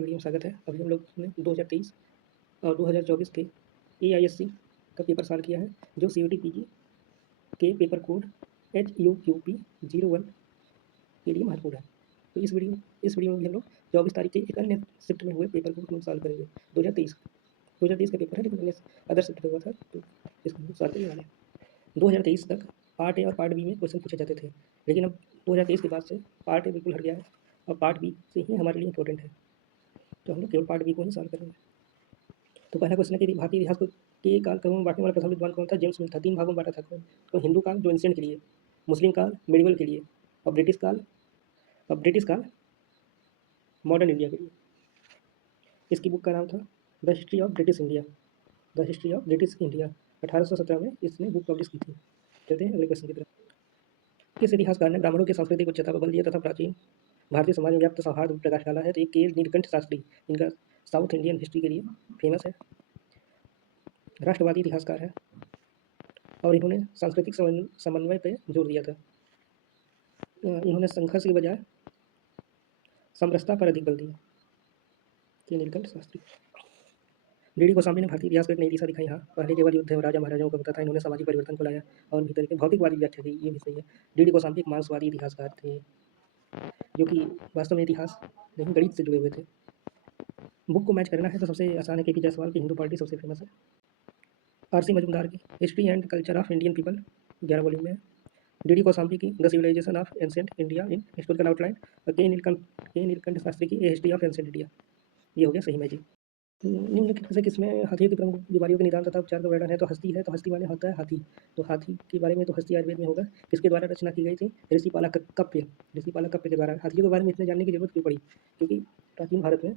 Video में स्वागत है। अभी हम लोग ने 2023 और 2024 के AISC का पेपर सॉल्व किया है, जो CUET PG के पेपर कोड HUQP01 के लिए महत्वपूर्ण है। तो इस वीडियो में भी हम लोग 24 तारीख के एक अन्य शिफ्ट में हुए पेपर को हम सॉल्व करेंगे। 2023 का पेपर है, लेकिन अदर शिफ्ट में हुआ था, तो इसको हम सॉल्व करने वाले हैं। 2023 तक पार्ट ए और पार्ट बी में क्वेश्चन पूछे जाते थे, लेकिन अब 2023 के बाद से पार्ट ए बिल्कुल हट गया है और पार्ट बी से ही हमारे लिए इंपॉर्टेंट है। तो हम लोग केवल पार्ट बी को ही सॉल्व करेंगे। तो पहला क्वेश्चन है कि भारतीय इतिहास को के कालक्रम में बांटने वाला प्रथम विद्वान कौन था? जेम्स मिल था। 3 भागों में बांटा था कौन? तो हिंदू काल जो एंशिएंट के लिए, मुस्लिम काल मेडिवल के लिए, और ब्रिटिश काल मॉडर्न इंडिया के लिए। इसकी बुक का नाम था the history of British India. 1817 में इसने बुक पब्लिश की थी। चलते हैं अगले क्वेश्चन की तरफ। किस इतिहासकार ने ब्राह्मणों की सांस्कृतिक उच्चता पर बल दिया तथा प्राचीन भारतीय समाज में व्याप्त सौहार्द प्रकाश डाला है? तो ये के नीलकंठ शास्त्री, इनका साउथ इंडियन हिस्ट्री के लिए फेमस है, राष्ट्रवादी इतिहासकार है, और इन्होंने सांस्कृतिक समन्वय पर जोर दिया था। इन्होंने संघर्ष के बजाय समरसता पर अधिक बल दिया। के नीलकंठ शास्त्री। डी गोस्वामी ने भारतीय इतिहास को एक नई दिशा दिखाई। हाँ, पहले केवल युद्ध और राजा महाराजाओं का होता था, इन्होंने सामाजिक परिवर्तन को लाया और भीतर के भौतिकवादी व्याख्या की। ये भी सही है। डी गोस्वामी एक मार्क्सवादी इतिहासकार थे, जो कि वास्तव में इतिहास नहीं गणित से जुड़े हुए थे। बुक को मैच करना है तो सबसे आसान है, KP जायसवाल की हिंदू पार्टी सबसे फेमस है। RC मजूमदार की history and culture of Indian people 11 volume में है। डी गोस्वामी की the civilisation of ancient India in historical outline, और के नीलकंठ शास्त्री की a history of ancient India. ये हो गया सही मैजिक। निम्नलिखित में से किसमें हाथियों की प्रमुख बीमारियों के निदान तथा उपचार का वर्णन है? तो हस्ती है, तो हस्ती माने होता है हाथी। तो हाथी के बारे में तो हस्ती आयुर्वेद में होगा। किसके द्वारा रचना की गई थी? ऋषिपाला कप्य के द्वारा। हाथियों के बारे में इतने जानने की जरूरत क्यों पड़ी? क्योंकि प्राचीन भारत में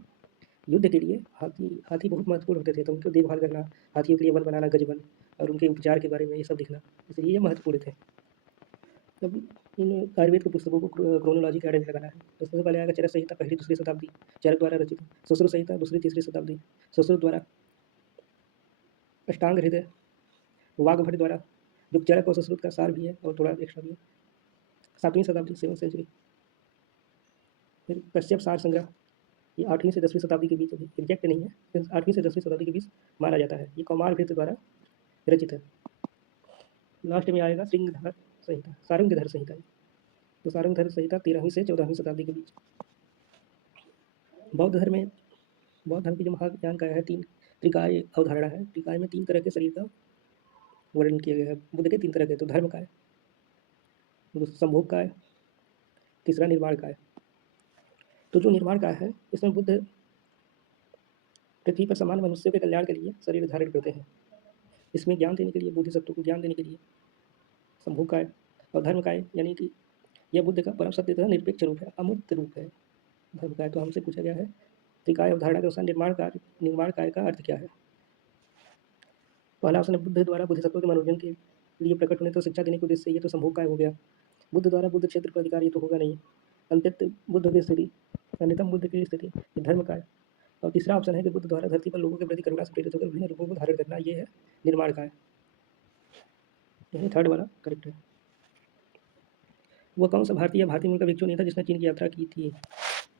युद्ध के लिए हाथी बहुत महत्वपूर्ण होते थे, तो उनकी देखभाल करना, हाथियों के लिए वन बनाना, गजवन, और उनके उपचार के बारे में ये सब लिखना, इसलिए ये महत्वपूर्ण थे। तब इन आयुर्वेद की पुस्तकों को क्रोनोलॉजी के आर्डर में लगाना है। तो सबसे पहले आएगा चरक संहिता, पहली दूसरी शताब्दी, चरक द्वारा रचित। सुश्रुत संहिता दूसरी तीसरी शताब्दी, सुश्रुत द्वारा। अष्टांग हृदय वाघभट्ट द्वारा, जो चरक और सुश्रुत का सार भी है और थोड़ा एक्स्ट्रा भी है, 7वीं शताब्दी, 7th सेंचुरी। फिर कश्यप सार संग्रह, ये 8वीं से 10वीं शताब्दी के बीच, एग्जैक्ट नहीं है, 8वीं से 10वीं शताब्दी के बीच माना जाता है। ये कौमार भृत्य द्वारा रचित है। लास्ट में आएगा सिंहधर संहिता, सारंगधर संहिता। तो सारंगधर संहिता 13वीं से 14वीं शताब्दी के बीच। बौद्ध धर्म की जो महाज्ञान का है, 3 त्रिकाय अवधारणा है। त्रिकाय में 3 तरह के शरीर का वर्णन किया गया है। बुद्ध के 3 तरह के, तो धर्म काय, संभोग काय, तीसरा निर्माण काय। तो जो निर्माण काय है, इसमें बुद्ध पृथ्वी पर समान मनुष्य के कल्याण के लिए शरीर धारण करते हैं। इसमें ज्ञान देने के लिए, बुद्धि सत्व को ज्ञान देने के लिए संभोग काय, और धर्म काय यानी कि यह बुद्ध का परम सत्य तथा निरपेक्ष रूप है, अमूर्त रूप है धर्म काय। तो हमसे पूछा गया है त्रिकाय अवधारणा के अनुसार निर्माण काय का अर्थ क्या है? पहला ऑप्शन है बुद्ध द्वारा बुद्धिसत्व के मनोरंजन के लिए प्रकट होने तो शिक्षा देने के उद्देश्य से, ये तो संभोग काय हो गया। बुद्ध द्वारा बुद्ध क्षेत्र का अधिकार, ये तो होगा नहीं। अंत्यत बुद्ध की स्थिति, अन्यतम बुद्ध की स्थिति, ये धर्म काय। और तीसरा ऑप्शन है कि बुद्ध द्वारा धरती पर लोगों के प्रति करुणा से प्रेरित होकर विभिन्न रूपों को धारण करना, ये है निर्माण काय। यही 3rd वाला करेक्ट है। वह कौन सा भारतीय मूल का भिक्षु नहीं था जिसने चीन की यात्रा की थी?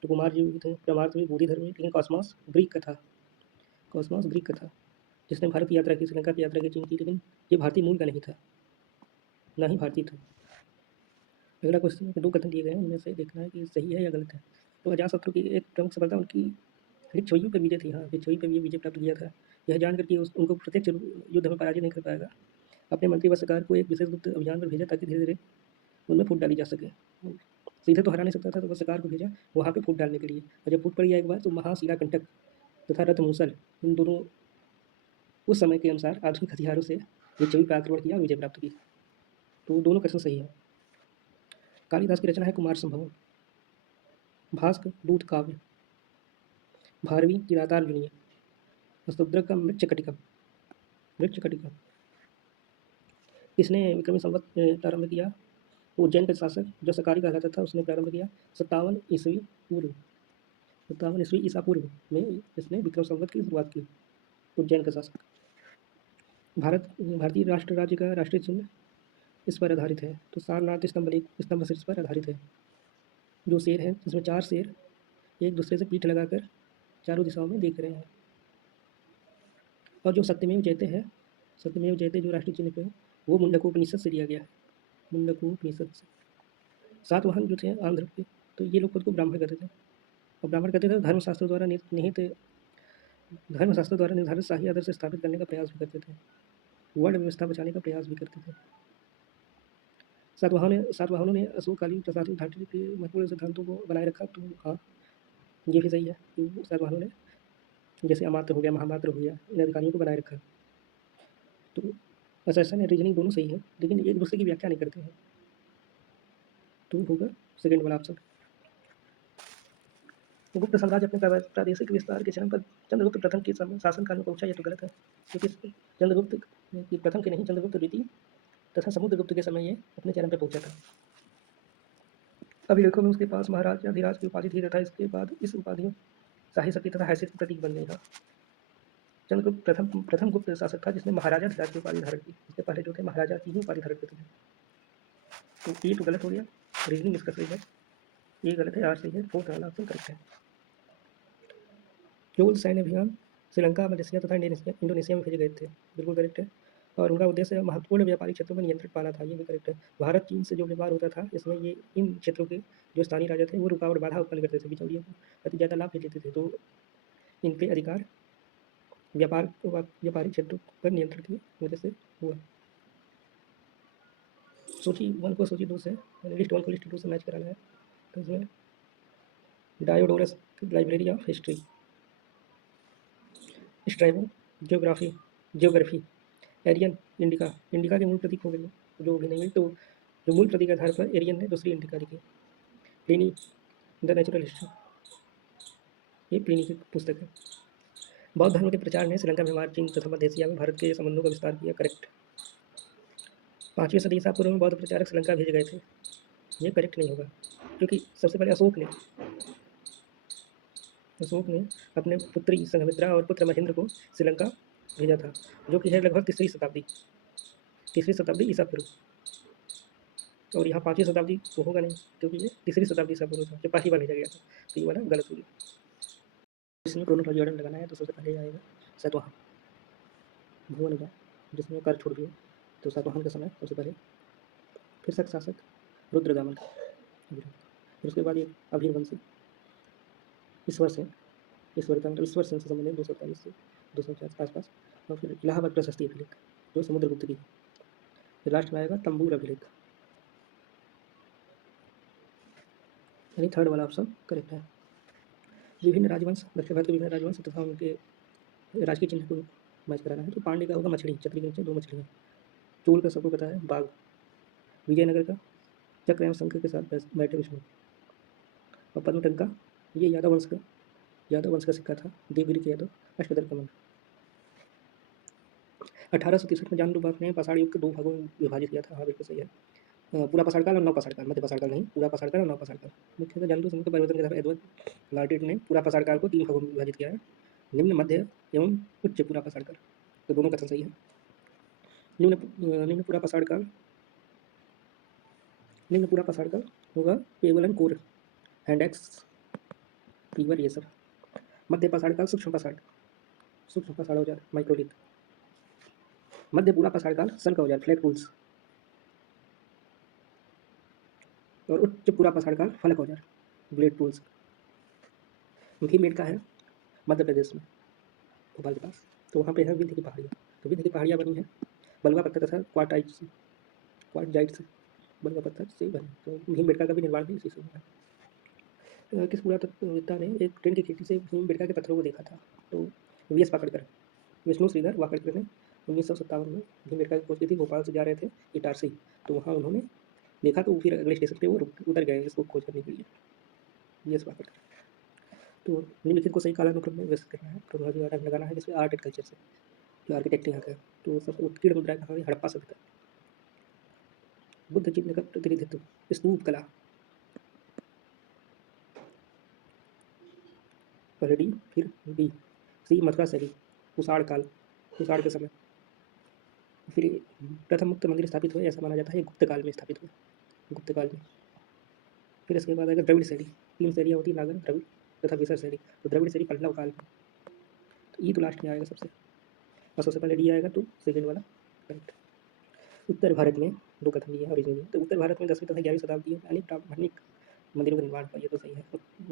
तो कुमार जी थे, परमार्थ भी, बोधि धर्म, लेकिन कॉस्मॉस ग्रीक का था जिसने भारत की यात्रा की, श्रीलंका की यात्रा की, चीन की, लेकिन ये भारतीय मूल का नहीं था, ना ही भारतीय था। अगला क्वेश्चन में 2 कथन दिए गए हैं, उनमें से देखना है कि सही है या गलत है। तो अजातशत्रु की एक प्रमुख सफलता उनकी लिच्छवियों पर विजय थी। हाँ, लिच्छवी पर विजय प्राप्त किया था। यह जानकर कि उनको प्रत्यक्ष युद्ध में पराजित नहीं कर पाएगा, अपने मंत्री व सरकार को एक विशेष गुप्त अभियान पर भेजा ताकि धीरे धीरे उनमें फूट डाली जा सके। सीधे तो हरा नहीं सकता था, तो वह सरकार को भेजा वहाँ पे फूट डालने के लिए। और जब फूट पड़ गया एक बार, तो महाशिला कंटक तथा रथमूसल, इन दोनों उस समय के अनुसार आधुनिक हथियारों से लिच्छवी पर आक्रमण किया और विजय प्राप्त की। तो दोनों क्वेश्चन सही है। कालिदास की रचना है कुमार संभव, भास्कर दूत काव्य, भारवी किरातार जुनिया, वसुद्रक का मृच्छकटिका। किसने विक्रमी संवत प्रारंभ किया? उज्जैन का शासक जो सरकारी कहलाता था, उसने प्रारंभ किया 57 ईस्वी ईसा पूर्व में इसने विक्रम संवत की शुरुआत की, उज्जैन का शासक। भारतीय राष्ट्र राज्य का राष्ट्रीय चिन्ह इस पर आधारित है। तो सारनाथ स्तंभ पर आधारित है। जो शेर है, जिसमें 4 शेर एक दूसरे से पीठ लगाकर चारों दिशाओं में देख रहे हैं। और जो सत्यमेव जयते है, सत्यमेव जयते जो राष्ट्रीय चिन्ह पे है, वो मुंडकोपनिषद से लिया गया है, मुंडकोपनिषद से। सातवाहन जो थे आंध्र के, तो ये लोग खुद को ब्राह्मण कहते थे, और ब्राह्मण कहते थे धर्मशास्त्रों द्वारा निहित धर्मशास्त्रों द्वारा निर्धारित शाही आदर्श स्थापित करने का प्रयास भी करते थे, वर्ण व्यवस्था बचाने का प्रयास भी करते थे। सातवाहनों ने अशोककालीन प्रशासनिक ढांचे के महत्वपूर्ण सिद्धांतों को बनाए रखा। तो हाँ, ये भी सही है कि सातवाहनों ने जैसे अमात्य हो गया, महामात्र हो गया, इन अधिकारियों को बनाए रखा। तो असर्शन और रीजनिंग दोनों सही है, लेकिन एक दूसरे की व्याख्या नहीं करते हैं। तो होगा सेकंड वाला ऑप्शन। तो गुप्त साम्राज्य अपने प्रादेशिक विस्तार के चरम पर चंद्रगुप्त प्रथम के शासनकाल में पहुंचा, यह तो गलत है, क्योंकि चंद्रगुप्त की प्रथम के नहीं, चंद्रगुप्त द्वितीय तथा समुद्रगुप्त के समय ये अपने चरम पर पहुंचा था। अभिलेखों में उसके पास महाराजाधिराज की उपाधि थी तथा इसके बाद इस उपाधियों शाही शक्ति तथा हैसियत की प्रतीक बन गई था। चंद्रगुप्त प्रथम गुप्त शासक था जिसने महाराजाधिराज की उपाधि धारण की। इसके पहले जो थे महाराजा की ही उपाधि धारण करते थे। तो ये तो गलत हो गया, रीजनिंग इसका सही है, ये गलत है, आर सही है, फोर्थ वाला ऑप्शन करेक्ट है। केवल सैन्य अभियान श्रीलंका, मलेशिया तथा इंडोनेशिया में भेजे गए थे, बिल्कुल करेक्ट है। और उनका उद्देश्य महत्वपूर्ण व्यापारिक क्षेत्रों पर नियंत्रण पाना था, ये भी करेक्ट है। भारत चीन से जो व्यापार होता था, इसमें ये इन क्षेत्रों के जो स्थानीय राजा थे वो रुकावट बाधा उत्पन्न करते थे, बिचौलियों को अति ज़्यादा लाभ लेते थे, तो इन पे अधिकार व्यापारिक क्षेत्रों पर नियंत्रण की वजह से हुआ। सूची 1 को सूची 2 से, लिस्ट 1 को लिस्ट 2 से मैच कराना है। तो इसमें Diodorus library of history, Strabo geography Arrian Indica, Indica के मूल प्रतीक हो गए जो भी नहीं हुई, तो जो मूल प्रतीक के आधार पर एरियन ने दूसरी इंडिका लिखी। प्लिनी द नेचुरल हिस्ट्री, ये प्लिनी की पुस्तक है। बौद्ध धर्म के प्रचार ने श्रीलंका, म्यांमार, चीन तथा मध्य एशिया में भारत के संबंधों का विस्तार किया, करेक्ट। 5वीं सदी ईसा पूर्व में बौद्ध प्रचारक श्रीलंका भेजे गए थे, ये करेक्ट नहीं होगा, क्योंकि सबसे पहले अशोक ने अपने पुत्री संघमित्रा और पुत्र महेंद्र को श्रीलंका भेजा था, जो कि है लगभग तीसरी शताब्दी ईसा पूर्व। और यहाँ 5वीं शताब्दी तो होगा नहीं, क्योंकि ये तीसरी शताब्दी ईसा पूर्व था जो पहली बार भेजा गया था, तो ये वाला गलत हो गया। इसमें क्रोनोलॉजी ऑर्डर लगाना है, तो सबसे पहले आएगा सातवाहन भुवन का, जिसमें कर छोड़ दिए, तो सातवाहन का समय सबसे पहले, फिर शासक रुद्रदामन का, फिर उसके बाद ये अभीरवंशी ईश्वर सेन, ईश्वर सेन से संबंधित 240 से 250 के आसपास, और फिर इलाहाबाद प्रशस्ति अभिलेख जो समुद्रगुप्त की, फिर लास्ट में आएगा तंबूर अभिलेख, यानी थर्ड वाला ऑप्शन करेक्ट है। विभिन्न राजवंश, दक्षिण भारत के विभिन्न राजवंश तथा उनके राजकीय चिन्ह को मैच कराना है। तो पांडे का होगा मछली, छतरी के नीचे 2 मछलियाँ। चोल का सबको पता है, बाघ। विजयनगर का चक्र एवं शंख के साथ बैठे विष्णु। और पद्मटंक का, ये यादव वंश का सिक्का था, देवगिरी के यादव, अष्टदल कमल। 1863 में जान लूबाक ने पाषाण युग को 2 भागों में विभाजित किया था, हाँ बिल्कुल सही है। पूरा पाषाण काल और नव पाषाण काल, मध्य पाषाण काल नहीं, पूरा पाषाण काल और नव पाषाण काल। मुख्यतः जंतु समूह के परिवर्तन के आधार पर एडवर्ड लार्टेट ने पूरा पाषाण काल को 3 भागों में विभाजित किया है, निम्न, मध्य एवं उच्च पूरा पाषाण काल, तो दोनों कथन सही है। निम्न पूरा पाषाण काल होगा payable and core, hand axe, fever, ये सब। मध्य पाषाण काल सूक्ष्म पाषाण औजार, माइक्रोलिथ। मध्य पूरा पाषाण काल सन का औजार, फ्लैट टूल्स। और उच्च पूरा पाषाण काल फलक औजार, ब्लेड टूल्स। भीमबेटका है मध्य प्रदेश में, भोपाल के पास, तो वहाँ पे है विंध्य की पहाड़ियाँ, तो विंध्य की पहाड़ियाँ बनी हैं बलुआ पत्थर तथा क्वार्टजाइट से बलुआ पत्थर से बनी, तो भीमबेटका का भी निर्माण भी इसी से हुआ है। किस पुरातत्ववेत्ता ने एक ट्रेन की खिड़की से भीमबेटका के पत्थरों को देखा था? तो वी एस पाकड़कर, विष्णु श्रीधर वाकड़कर ने 1957 में भीमबेटका की खोज की थी। भोपाल से जा रहे थे इटारसी, तो वहाँ उन्होंने देखा, तो फिर अगले स्टेशन पे वो उतर गए इसको खोज करने के लिए, वी एस पाकड़कर। तो निम्नलिखित को सही कालानुक्रम में व्यवस्थित करना है, क्रोनोलॉजी ऑर्डर लगाना है, जिसमें आर्ट एंड कल्चर से, जो आर्किटेक्ट यहाँ का है। तो सबसे उत्कीर्ण मुद्रा कहाँ है? हड़प्पा सभ्यता। बुद्ध चिन्ह का प्रतिनिधित्व, स्तूप कला, पहले डी फिर बी, सी मथुरा शैली, कुषाण के समय। फिर प्रथम मुक्त मंदिर स्थापित हुए ऐसा माना जाता है, गुप्त काल में स्थापित हुए, गुप्त काल में। फिर इसके बाद आएगा द्रविड़ शैली, 3 शैलियाँ होती है, नागर, द्रविड़ तथा विसर शैली। तो द्रविड़ शैली पल्लव काल में। तो ई तो लास्ट में आएगा सबसे, और सबसे पहले डी आएगा, तो सेकेंड वाला राइट। उत्तर भारत में दो कथन ये है ओरिजिनली। तो उत्तर भारत में 10वीं तथा 11वीं शताब्दी में अनेक ब्राह्मणिक मंदिरों का निर्माण हुआ, ये तो सही है।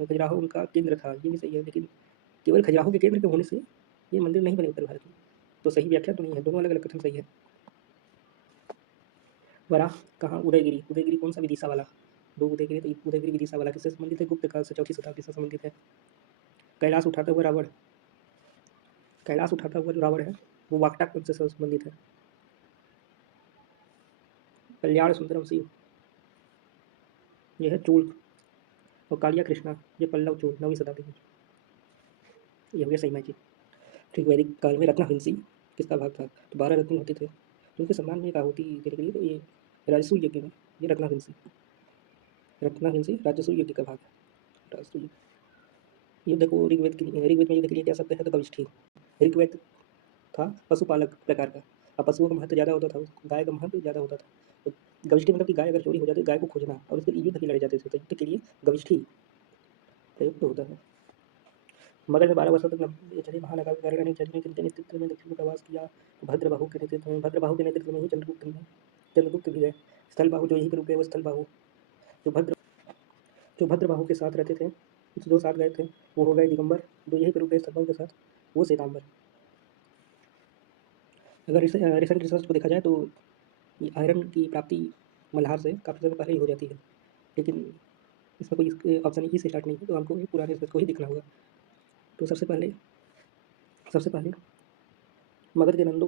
खजुराहो उनका केंद्र था, ये भी सही है, लेकिन केवल खजुराहो के केंद्र के होने से ये मंदिर नहीं बने उत्तर भारत में, तो सही व्याख्या तो नहीं है, दोनों अलग अलग कथन सही है। वराह कहाँ? उदयगिरी। उदयगिरी कौन सा? विदिशा वाला। दो उदयगिरी, तो उदयगिरी विदिशा वाला किससे संबंधित है? गुप्त काल से 4वीं शताब्दी से संबंधित है। कैलाश उठाता हुआ रावण, कैलाश उठाता हुआ जो रावण है वो वाकटाक वंश से संबंधित है। कल्याण सुंदरम शिव, यह है चोल। और कालिया कृष्णा, ये पल्लव चोल 9वीं शताब्दी में। ये हो गया सही मैचिंग। ठीक, वैदिक काल में रत्नाभिंसी किसका भाग था? तो 12 रत्न होते थे, तो उनके सम्मान में एक आहुति देने के लिए तो ये राजसूय यज्ञ में ये रत्नाभिंसी, रत्नाभिंसी राजसूय यज्ञ का भाग है। राजसूय युद्ध को ऋग्वेद में युद्ध के लिए क्या शब्द है? तो गविष्ठी। ऋग्वेद था पशुपालक प्रकार का, अब पशुओं का महत्व ज़्यादा होता था, गाय का महत्व ज़्यादा होता था। तो गविष्ठी मतलब कि गाय अगर चोरी हो जाती है, गाय को खोजना और उसके लिए युद्ध भी लड़े जाते थे, तो युद्ध के लिए गविष्ठी प्रयुक्त होता है। मगध में 12 वर्षों तक चले महानगर के कारण के नेतृत्व में दक्षिण में प्रवास किया। भद्रबाहु के नेतृत्व में, भद्रबाहु के नेतृत्व में ही चंद्रगुप्त भी है। स्थलबाहु जो यहीं पर रुके वो स्थलबाहु, जो भद्रबाहु के साथ रहते थे, जो साथ गए थे वो हो गए दिगंबर, जो यहीं पर रुके स्थलबाहु के साथ वो श्वेतांबर। अगर रिसेंट रिसर्च को देखा जाए तो ये आयरन की प्राप्ति मल्हार से काफ़ी समय पहले ही हो जाती है, लेकिन इसमें कोई ऑप्शन ई से स्टार्ट नहीं है, तो हमको पुराने रिसर्च को ही देखना होगा। तो सबसे पहले मगध के नंदों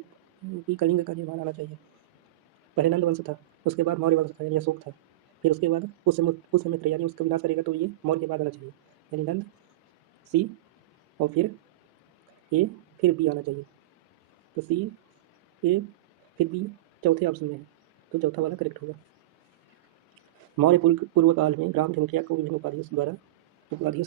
की कलिंग का निर्माण आना चाहिए। पहले नंद वंश था, उसके बाद मौर्य वंश था यानी अशोक था, फिर उसके बाद पुष्यमित्र यानी उसका विनाश करेगा तो ये मौर्य के बाद आना चाहिए, यानी नंद सी, और फिर ए, फिर बी आना चाहिए। तो सी, ए, फिर बी चौथे ऑप्शन में है, तो चौथा वाला करेक्ट होगा। मौर्य पूर्व काल में ग्राम के मुखिया को विभिन्न उपाधियों से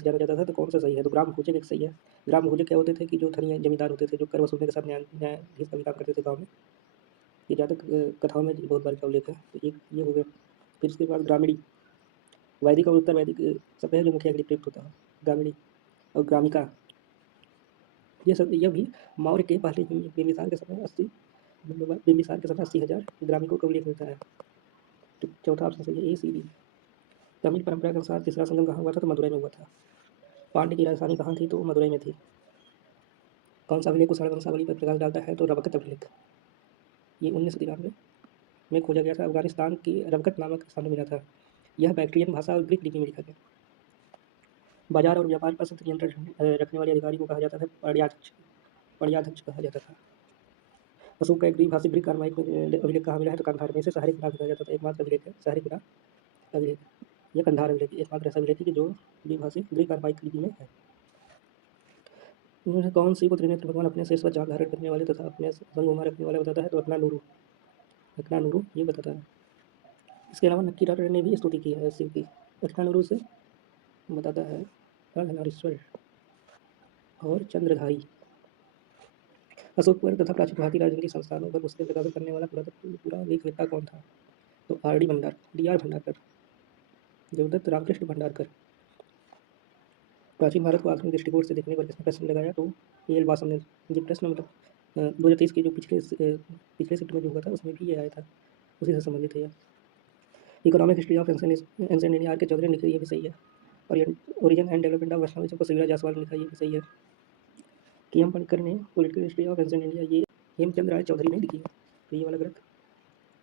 जाना जाता था, तो कौन सा सही है? तो ग्राम भूजक एक सही है। ग्राम भूजक क्या होते थे कि जो धनी जमींदार होते थे, जो कर वसूलने के साथ न्यायाधीश का भी काम करते थे गाँव में। ये ज़्यादा कथाओं में बहुत बार का उल्लेख है, तो एक ये हो गया। फिर उसके बाद ग्रामीणी, वैदिक और उत्तर वैदिक शब्द है जो मुखिया के लिए प्रयुक्त होता है। ग्रामीणी और ग्रामिका, यह भी मौर्य के पहले ही बिंबिसार के समय 80,000 ग्रामीणों का उल्लेख मिलता है। तो चौथा ऑप्शन सही है, ए सी बी। तमिल परंपरा के अनुसार तीसरा संगम कहाँ हुआ था? तो मदुरई में हुआ था। पांड्य की राजधानी कहाँ थी? तो मदुरई में थी। कौन सा अभिलेख कुषाण वंशावली पर प्रकाश डालता है? तो रवकत अभिलेख। ये 1993 में खोजा गया था, अफगानिस्तान के रवकत नामक स्थान में मिला था। यह बैक्ट्रियन भाषा और ग्रीक लिपि में लिखा गया। बाजार और व्यापार पर सख्त नियंत्रण रखने वाले अधिकारी को कहा जाता था पर्याध्यक्ष कहा जाता था। अशोक का एक द्विभाषी ग्रीक कार्माइक में अभिलेख कहाँ मिला है? तो कंधार में। इसे सहारिपुरा कहा जाता था, एकमात्र अभिलेख है सहारिपुरा अभिलेख। यह कंधार अभिलेख एकमात्र ऐसा अभिलेख है कि जो द्विभाषी ग्रीक कार्माइक लिपि में है। इनमें से कौन सी को त्रिनेत्र भगवान अपने से जान धारण करने वाले तथा अपने संग घुमा रखने वाले बताता है? तो अकना नूरू ये बताता है। इसके अलावा नक्की ने भी स्तुति की है शिव की। अकना नूरू से बताता है अर्धनारीश्वर और चंद्रधारी। अशोक पर तथा प्राचीन भारतीय राजनीतिक संस्थानों पर पुस्तकें प्रकाशित करने वाला पूरा लेखवेत्ता कौन था? तो डी आर भंडारकर, देवदत्त रामकृष्ण भंडारकर। प्राचीन भारत को आधुनिक दृष्टिकोण से देखने पर किसने प्रश्न लगाया? तो एल वासम ने। ये प्रश्न मतलब 2023 के जो पिछले शिफ्ट में जो हुआ था उसमें भी ये आया था, उसी से संबंधित है यह। Economic history of ancient India R K Chaudhary ने लिखी, ये भी सही है। और origin and development of Vaishnavism को शिवराज जायसवाल ने लिखा, ये भी सही है। कि एम पणकर ने political history of ancient India, ये हेमचंद राय चौधरी ने लिखी है, तो ये वाला गलत।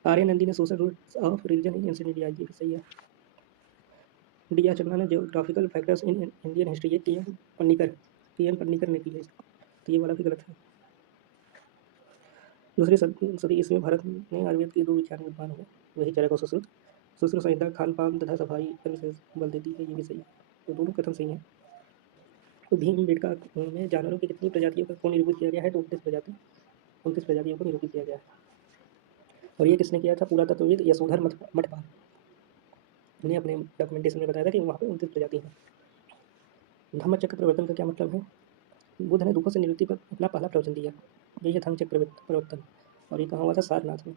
आर्य नंदी ने social roots of religion in ancient India, ये भी सही है। डी आर चंद्रा ने geographical factors in Indian history, ये के एम पन्नीकर ने की है, तो ये वाला भी गलत है। दूसरी सदी ईस्वी में भारत में आयुर्वेद के 2 विख्यात विद्वान हुए, वही चरक और सुश्रुत। सुश्रुत संहिता खान पान तथा सफाई पर विशेष बल देती है, ये भी सही है, तो दोनों कथन सही हैं। तो भीमबेटका में जानवरों की कितनी प्रजातियों को निरूपित किया गया है? तो 29 प्रजातियों को निरूपित किया गया है। और ये किसने किया था? पुरातत्वविद यशोधर मठपाल ने अपने डॉक्यूमेंटेशन में बताया था कि वहाँ पे 29 प्रजाति हैं। धम्मचक्र प्रवर्तन का क्या मतलब है? बुद्ध ने दुखों से निवृत्ति पर अपना पहला प्रवचन दिया, यही है धम्मचक्र प्रवर्तन, और ये कहाँ हुआ था? सारनाथ में।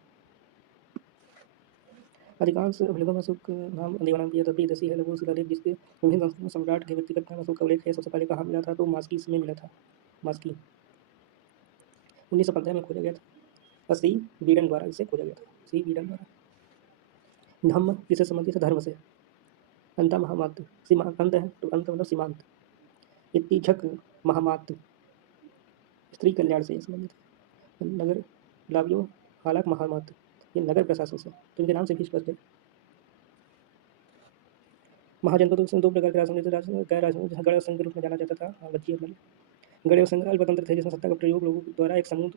अधिकांश अभिलेखों में अशोक नाम देवानाम की तभी दसी है लघु शिलालेख जिसके विभिन्न संस्कृत सम्राट के व्यक्तिगत नाम अशोक का उल्लेख है। सबसे पहले कहाँ मिला था तो मास्की में मिला था। मास्की 1915 में खोजा गया था। सी बीडन द्वारा इसे खोजा गया था। सी बीडन द्वारा। धम्म किससे संबंधित है? धर्म से। अंत महामात सीमांत अंत है तो अंत मतलब सीमांत। इतिझक महामात स्त्री कल्याण से संबंधित है। नगर लावियो हालाक महामात ये नगर प्रशासन से, तो इनके नाम से भी स्पष्ट है। महाजनपदों से दो प्रकार के राजनीतिक गैर राजनीतिक जहाँ गण संघ के रूप में जाना जाता था। बच्ची अमल गण संघ अल्पतंत्र थे जिसमें सत्ता का प्रयोग लोगों के एक समूह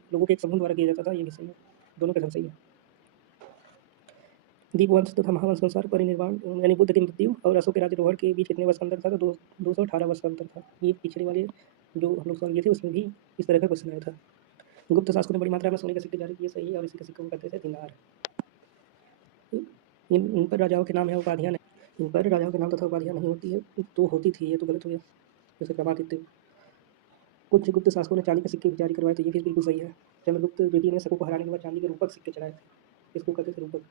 द्वारा किया जाता था। ये भी सही है, दोनों कथन सही है। दीपवंश तथा महावंश के अनुसार परिनिर्वाण यानी बुद्ध की मृत्यु और अशोक के राज्यारोहण के बीच कितने वर्ष का अंतर था? तो 218 वर्ष का अंतर था। ये पिछले वाले जो हम लोग सवाल किए थे उसमें भी इस तरह का क्वेश्चन आया था। गुप्त शासकों ने बड़ी मात्रा में सोने के सिक्के जारी किए, सही है, और इसी के सिक्कों को कहते थे दिनार। इन पर राजाओं के नाम है उपाधियाँ नहीं। इन पर राजाओं के नाम तथा उपाधियाँ नहीं होती है, तो होती थी, ये तो गलत हो गया। जैसे क्रमादित्य। कुछ गुप्त शासकों ने चांदी के सिक्के भी जारी करवाए थे, ये भी बिल्कुल सही है। चंद्रगुप्त द्वितीय ने शकों को हराने के बाद चांदी के रूपक सिक्के चलाए थे, इसको कहते थे रूपक।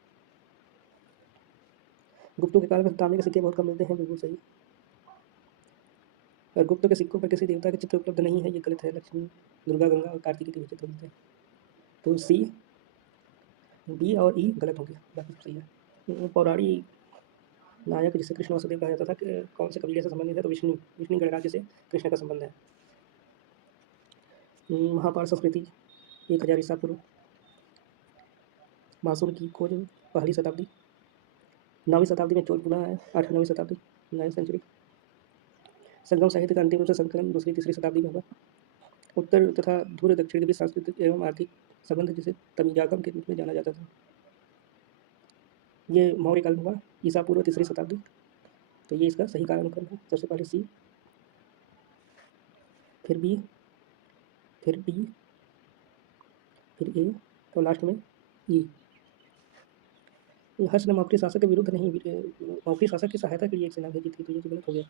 गुप्तों के काल में तांबे के सिक्के बहुत कम मिलते हैं, बिल्कुल सही। और गुप्तों के सिक्कों पर किसी देवता के चित्र उपलब्ध नहीं है, ये गलत है। लक्ष्मी, दुर्गा, गंगा और कार्तिक के भी चित्र मिलते हैं। तो सी, बी और ई गलत हो गया, बाकी सब सही है। पौराणिक नायक जिसे कृष्ण वसुदेव कहा जाता था कि कौन से कबीले से संबंधित है? तो विष्णु। विष्णु गणराज्य से कृष्ण का संबंध है। महापाल संस्कृति 1000 ईसा पूर्व। मासूर की खोज पहली शताब्दी। 9वीं शताब्दी में चोल पुनः आया। 8वीं 9वीं शताब्दी 9वीं सेंचुरी। संगम साहित्य का अंतिम रूप से संकलन 2री 3री शताब्दी में हुआ। उत्तर तथा ध्रुव दक्षिण के बीच सांस्कृतिक एवं आर्थिक संबंध जिसे तमिजागम के रूप में जाना जाता था, ये मौर्य काल में हुआ। ईसा पूर्व 3री शताब्दी। तो ये इसका सही कालानुक्रम है। सबसे पहले सी, फिर बी, फिर डी, फिर ए और लास्ट में ई। हर्ष ने मौखरी शासक के विरुद्ध नहीं, मौखरी शासक की सहायता के लिए एक सेना भेजी थी, तो ये तो गलत हो गया।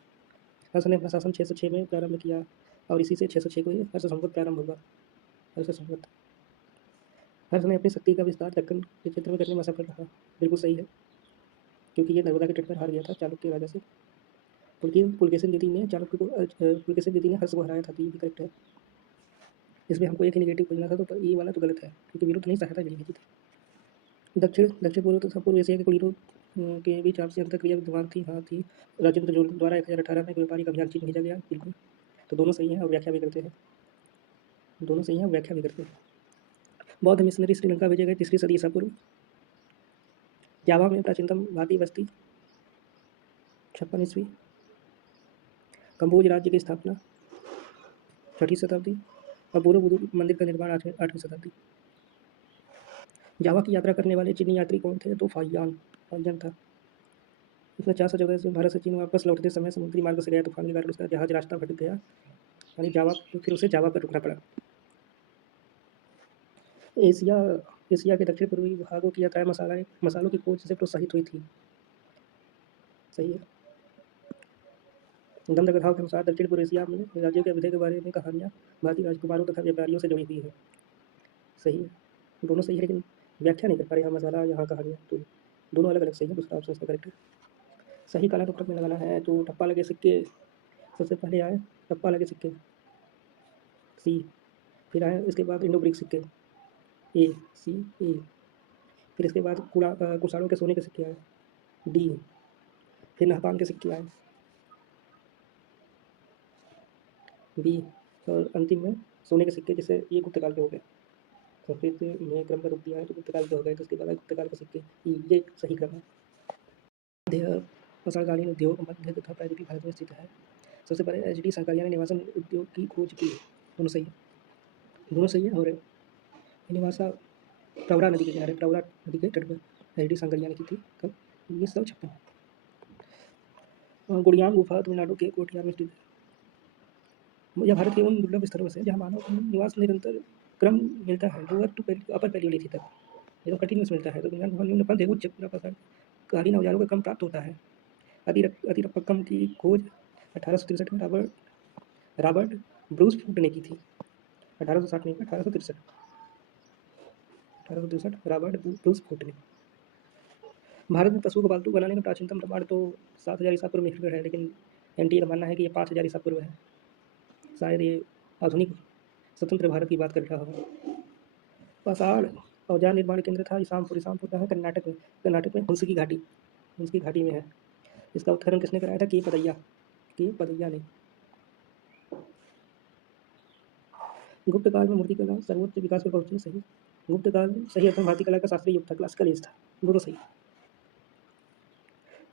हर्ष ने अपना शासन 606 में प्रारंभ किया और इसी से 606 को ही हर्ष संवत प्रारंभ हुआ। हर्ष संवत। हर्ष ने अपनी शक्ति का विस्तार दक्कन के क्षेत्र में करने में असफल रहा, बिल्कुल सही है, क्योंकि ये नर्मदा के तट पर हार गया था चालुक्य राजा से। पुलकेशिन द्वितीय ने पुलकेशिन द्वितीय ने हर्ष को हराया था, तो ये भी करेक्ट है। इसमें हमको एक ही निगेटिव खोजना था, तो ये वाला तो गलत है, क्योंकि विरुद्ध नहीं सहायता के लिए भेजी थी। दक्षिण पूर्व तथा पूर्व एशिया के कुलीनों के बीच आपसी अंतरक्रिया विद्यमान थी। हाँ थी। राजेंद्र जोल द्वारा 1018 में एक व्यापारिक अभियान चीन भेजा गया, बिल्कुल। तो दोनों सही हैं और व्याख्या भी करते हैं। दोनों सही हैं और व्याख्या भी करते हैं। बौद्ध मिशनरी श्रीलंका भेजे गए 3री सदी ईसा पूर्व। जावा में प्राचीनतम भारतीय बस्ती 56 ईस्वी। कंबोज राज्य की स्थापना 6ठी शताब्दी और पूर्व बुद्ध मंदिर का निर्माण 8वीं शताब्दी। जावा की यात्रा करने वाले चीनी यात्री कौन थे? तो फाहियान था। उसने 414 से भारत से चीन वापस लौटते समय समुद्री मार्ग से गया। तूफान के कारण उसका जहाज रास्ता भटक गया, यानी जावा, फिर उसे जावा पर रुकना पड़ा। एशिया के दक्षिण पूर्वी भागों की यात्राएं मसालों की खोज से प्रोत्साहित हुई थी, सही है। दंत कथाओं के अनुसार दक्षिण पूर्व एशिया में राज्यों के विधेय के बारे में कहानियाँ भारतीय राजकुमारों तथा व्यापारियों से जुड़ी हुई है, सही है। दोनों सही है, लेकिन व्याख्या नहीं कर पा रहे। यहाँ मसाला, यहाँ कहानियाँ, तो दोनों अलग अलग सही है। दूसरा ऑप्शन इसका करेक्ट है। सही कालानुक्रम में लगाना है तो टप्पा लगे सिक्के सबसे पहले आए। टप्पा लगे सिक्के सी, फिर आए इसके बाद इंडो ग्रीक सिक्के ए, सी ए, फिर इसके बाद कुषाणों के सोने के सिक्के आए डी, फिर नहपान के सिक्के आए बी, और अंतिम में सोने के सिक्के, जिससे ये गुप्त काल के हो गए। संस्कृत में क्रम का रूप दिया है तो गुप्त काल के हो गए, तो उसके बाद गुप्त काल के सिक्के, ये सही क्रम है। मध्य असंकालीन उद्योग मध्य तथा प्रायद्वीपीय भारत में स्थित है। सबसे पहले HD संकालिया ने निवासन उद्योग की खोज की। दोनों सही है, दोनों सही है। और निवासा प्रवरा नदी के किनारे, प्रवरा नदी के तट पर HD संकालिया ने की थी। कब? 1956। गुड़ियाम गुफा तमिलनाडु के कोटियार में स्थित है। यह भारत के उन दुर्लभ स्थलों में से जहाँ मानव को निवास निरंतर क्रम मिलता है, लोअर टू अपर पैलियोलिथिक तक एकदम कंटिन्यूस मिलता है। तो न्यून पद उच्च कालीन औजारों का क्रम प्राप्त होता है। अतिरपक्कम की खोज 1863 में रॉबर्ट ब्रूस फूट ने की थी। 1860 नहीं, 1863 रॉबर्ट ब्रूस फूट ने। भारत में पशु को पालतू बनाने का प्राचीनतम प्रमाण तो 7000 ईसा पूर्व में हिटलर है, लेकिन एनटीए का मानना है कि ये 5000 ईसा पूर्व है। शायद ये आधुनिक स्वतंत्र भारत की बात कर रहा हो। पाषाण औजार निर्माण केंद्र था ईसामपुर। ईसामपुर कहाँ है? कर्नाटक में। कर्नाटक में हुंसकी घाटी में है। इसका उत्खनन किसने कराया था? के पदैया ने। गुप्त काल में मूर्ति कला सर्वोच्च विकास पर पहुंची। सही। गुप्त काल सही अर्थों में भारतीय कला का शास्त्रीय युग था, क्लासिकल एज था। दोनों सही।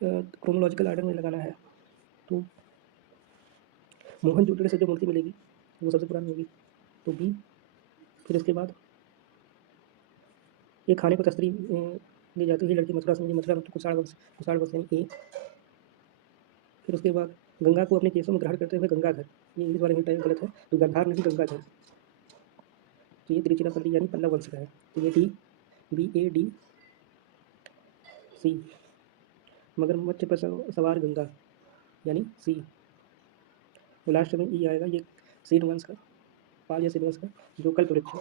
क्रोनोलॉजिकल आर्डर में लगाना है तो मोहनजोदड़ो से जो मूर्ति मिलेगी वो सबसे पुरानी होगी, तो बी। फिर इसके बाद ये खाने को तस्त्री दी जाती है लड़की मथुरा से मिली, मथुरा में तो कुषाण वंश यानी ए। फिर उसके बाद गंगा को अपने केसों में ग्रहण करते हुए गंगाधर, ये इंग्लिश वाले में टाइप गलत है, तो गंधार नहीं गंगाधर। तो ये तिरुचिरापल्ली यानी पल्लव वंश का है, तो ये डी BAD सी। मगरमच्छ पर सवार गंगा यानी सी। तो लास्ट में ई आएगा, ये सीड वंश का, पाल या सीड वंश का जो कल्प वृक्ष,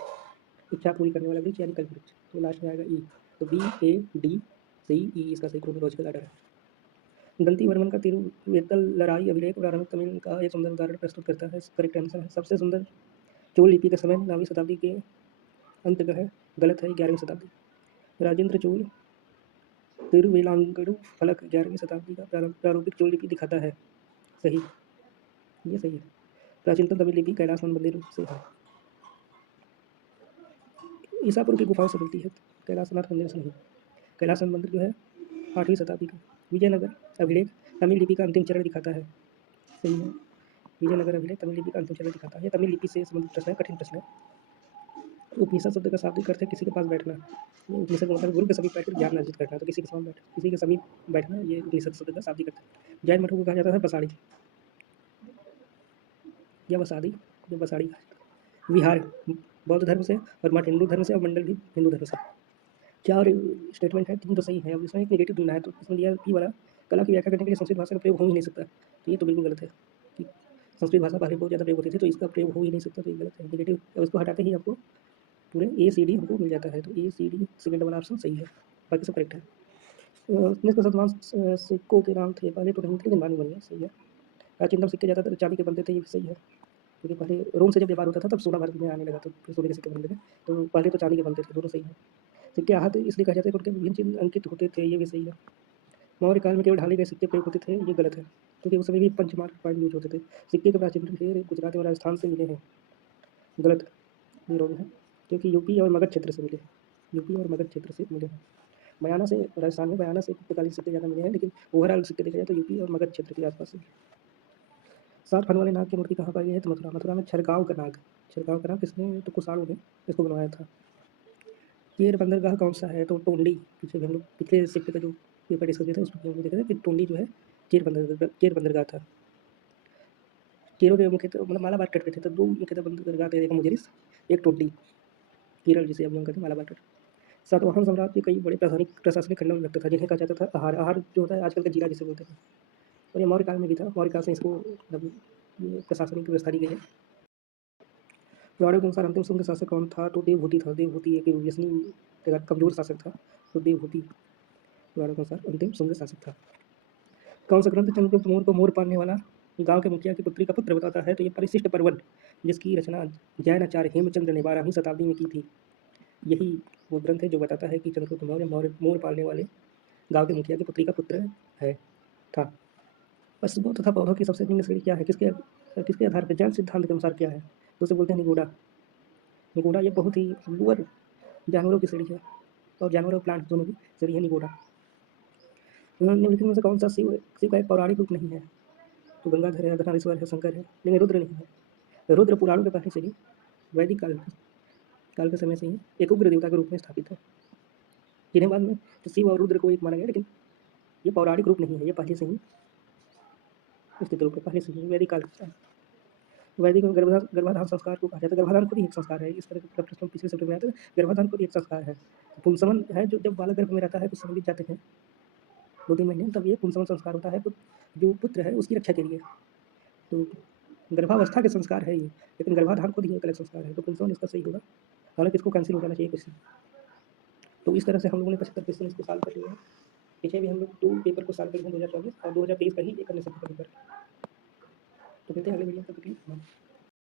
इच्छा पूरी करने वाला वृक्ष यानी कल्प वृक्ष, तो लास्ट में आएगा ई। तो BADCE इसका सही क्रोनोलॉजिकल आर्डर है। दंतीवर्मन का तिरुवेतल लड़ाई अभिलेख प्रारंभिक तमिल का एक सुंदर उदाहरण प्रस्तुत करता है। करेक्ट आंसर है। सबसे सुंदर चोल लिपि का समय 9वीं शताब्दी के अंत का है, गलत है, 11वीं शताब्दी। राजेंद्र चोल तिरुविलांगडू फलक 11वीं शताब्दी का प्रारूपिक चोल लिपि दिखाता है। सही, ये सही है। प्राचीनतम तमिल लिपि कैलास मंदिर से है। ईसापुर की गुफाओं से मिलती है, कैलाशनाथ मंदिर से नहीं। कैलाश मंदिर जो है 8वीं शताब्दी का। विजयनगर अभिलेख तमिल लिपि का अंतिम चरण दिखाता है। सही है, विजयनगर अभिलेख तमिल लिपि का अंतिम चरण दिखाता है। तमिल लिपि से संबंधित प्रश्न है, कठिन प्रश्न है। उपनिषद शब्द का शाब्दिक अर्थ है किसी के पास बैठना। उपनिषद का मतलब गुरु के समीप बैठकर ज्ञान अर्जित करना, तो किसी के समीप बैठना, ये उपनिषद शब्द का शाब्दिक अर्थ है। जैन मठों को कहा जाता है बसाड़ी या बसादी, जो बसाड़ी विहार बौद्ध धर्म से, और मठ हिंदू धर्म से, और मंडल भी हिंदू धर्म से। 4 स्टेटमेंट है, 3 तो सही है। अब इसमें एक नेगेटिव ढूंढना है, तो इसमें दिया पी वाला, कला की व्याख्या करने के लिए संस्कृत भाषा का प्रयोग हो ही नहीं सकता, तो ये तो बिल्कुल गलत है कि संस्कृत भाषा पहले बहुत ज़्यादा प्रयोग होती थी, तो इसका प्रयोग हो ही नहीं सकता, तो ये गलत है, नेगेटिव। और इसको हटाते ही आपको पूरे ACD हमको मिल जाता है, तो ACD सेकंड वाला ऑप्शन सही है, बाकी सब करेक्ट है। उन्नीस शतवां सिक्कों के नाम थे, पहले तो नहीं थे लेकिन बाद में बन गए, सही है। प्राचीनतम सिक्के ज़्यादातर चांदी के बनते थे, ये भी सही है, क्योंकि पहले रोम से जब व्यापार होता था तब सोना भारत में आने लगा, तो फिर सोने के सिक्के बनते थे, तो पहले तो चांदी के बनते थे, दोनों सही है। सिक्के आहत इसलिए कहा जाता है कि उनके विभिन्न चिन्ह अंकित होते थे, ये भी सही है। मौर्य काल में केवल ढाले गए सिक्के प्रयोग होते थे, ये गलत है, क्योंकि उस समय भी पंचमार्क कॉइन यूज होते थे। सिक्के के प्राचीन ढेर गुजरात और राजस्थान से मिले हैं, गलत, ये रॉन्ग है, क्योंकि यूपी और मगध क्षेत्र से मिले, यूपी और मगध क्षेत्र से मिले हैं। बयाना से, राजस्थान में बयाना से पुर्तगाली सिक्के ज़्यादा मिले हैं, लेकिन ओवरऑल सिक्के देखा जाए तो यूपी और मगध क्षेत्र के आसपास से। 7 फन वाले नाग की मूर्ति कहाँ पाई है? तो मथुरा में छिड़काव का नाग किसने? तो कुषाणों ने इसको बनवाया था। केर बंदरगाह कौन सा है? तो टोंडी, पीछे हम लोग पिछले सिक्के का जो पेपर डिस्कस किया था उसमें हम लोग देखा था कि टोंडी जो है केर बंदरगाह था। केरल के मुख्यतः मतलब मालाबार तट पे थे, तो 2 मुख्यतः बंदरगाह थे, एक मुजेरिस, एक टोंडी, केरल जिसे हम लोग कहते हैं मालाबार तट। सातवाहन साम्राज्य के कई बड़े प्रशासनिक खंडों में लगता था, जिन्हें कहा जाता था आहार जो होता है आजकल का जिला जिसे बोलते हैं, और ये मौर्य काल में भी था। मौर्य काल से इसको मतलब प्रशासनिक व्यवस्था दी गई है। पुराणों के अनुसार अंतिम शुंग शासक कौन था? तो देवहूति था। देवहूति एक व्यसनी कमजोर शासक था, तो देवहूति पुराणों के अनुसार अंतिम शुंग शासक था। कौन सा ग्रंथ चंद्रगुप्त मौर्य को मोर पालने वाला गांव के मुखिया की पुत्री का पुत्र बताता है? तो ये परिशिष्ट पर्वन, जिसकी रचना जैन आचार्य हेमचंद्र ने 12वीं शताब्दी में की थी, यही वो ग्रंथ है जो बताता है कि चंद्रगुप्त मौर्य मोर पालने वाले गांव के मुखिया की पुत्री का पुत्र है था। पशुओं तथा पौधों की सबसे निम्न श्रेणी क्या है? किसके आधार पर? जैन सिद्धांत के अनुसार क्या है? तो उसे बोलते हैं निगोडा। निगोडा ये बहुत ही लोअर जानवरों की श्रेणी है, और जानवर और प्लांट दोनों की श्रेणी है निगोडा। निम्नलिखित में से कौन सा शिव का एक पौराणिक रूप नहीं है? तो गंगाधर है, अर्धनारीश्वर है, शंकर है, लेकिन रुद्र नहीं है। रुद्र पुराणों के पहले से ही वैदिक काल के समय से ही एक उग्र देवता के रूप में स्थापित है, जिन्हें बाद में तो शिव और रुद्र को एक माना गया, लेकिन ये पौराणिक रूप नहीं है, ये पहले से ही स्थित रूप है, पहले से ही वैदिक काल का। वैदिक में गर्भाधान संस्कार को कहा जाता है। गर्भाधान खुद ही एक संस्कार है, इस तरह का प्रश्न पिछले सत्र में आया था। गर्भाधान खुद ही एक संस्कार है। पुंसवन है, जो जब बालक गर्भ में रहता है कुछ समय बीत जाते हैं, 2-3 महीने, तब ये पुंसवन संस्कार होता है, जो पुत्र है उसकी रक्षा के लिए। तो गर्भावस्था के संस्कार है ये, लेकिन गर्भाधान खुद ही एक अलग संस्कार है, तो पुंसवन इसका सही होगा। हालांकि इसको कैंसिल हो जाना चाहिए क्वेश्चन। तो इस तरह से हम लोगों ने 75 क्वेश्चन इसको सॉल्व कर लिया है। पीछे भी हम लोग 2 पेपर को सॉल्व कर हैं 2024 और 2023 का ही एक अन्य सब्जेक्ट का पेपर है। तो मिलते हैं अगले वीडियो में, तब तक के लिए